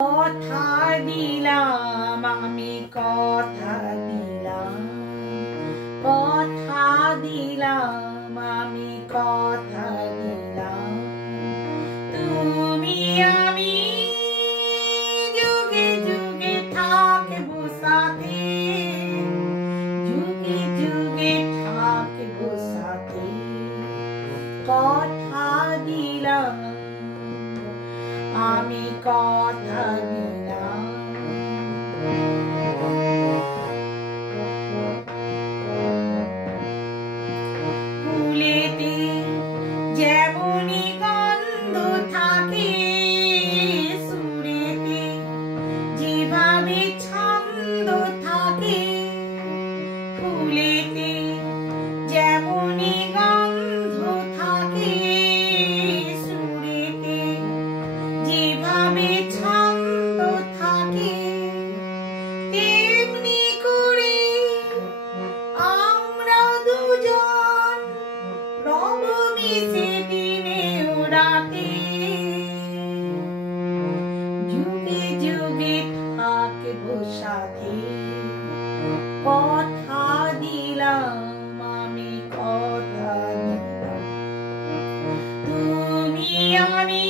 কথা দিলাম আমি কথা দিলাম কথা দিলাম আমি কথা দিলাম তুমি আমি যুগে যুগে থাকবো সাথে যুগে যুগে থাকবো সাথে কথা দিলাম আমি কথা দিলাম ফুলেতে যেমনই গন্ধ থাকে সুরেতে যেভাবে ছন্দ থাকে ফুলেতে যেমনই গন্ধ থাকে সুরেতে যেভাবে ছন্দ থাকে তেমনি করে আমরা দুজন রব মিশে দিনে ও রাতে যুগে যুগে থাকবো সাথে কথা দিলাম আমি কথা দিলাম তুমি আমি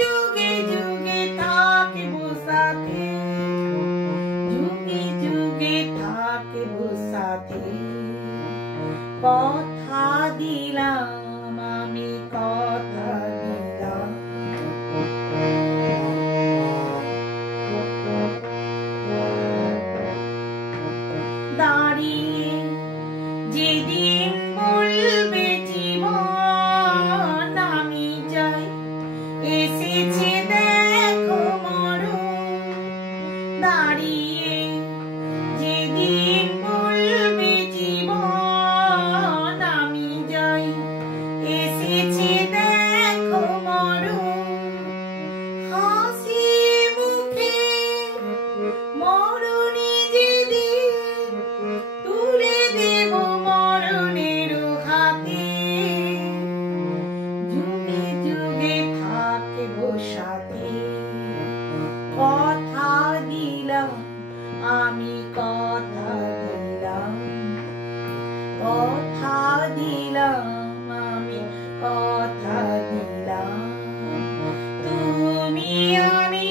যুগে যুগে থাকবো সাথে যুগে যুগে থাকবো সাথে কথা দিলাম আমি কথা দিলাম দাঁড়িয়ে যেদিন বলবে জীবন আমি যাই এসেছে দেখো মরণ দাঁড়িয়ে যেদিন বলবে জীবন আমি যাই এসেছে দেখো মরণ হাসি মুখে মরণে যেদিন তুলে দেব মরণের হাতে যুগে যুগে থাকবো সাথে কথা দিলাম আমি কথা দিলাম কথা দিলাম আমি কথা দিলাম তুমি আমি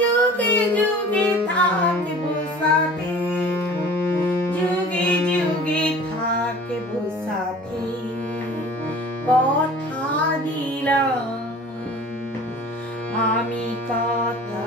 যুগে যুগে থাকবো সাথে যুগে যুগে থাকবো সাথে কথা দিলাম আমি কথা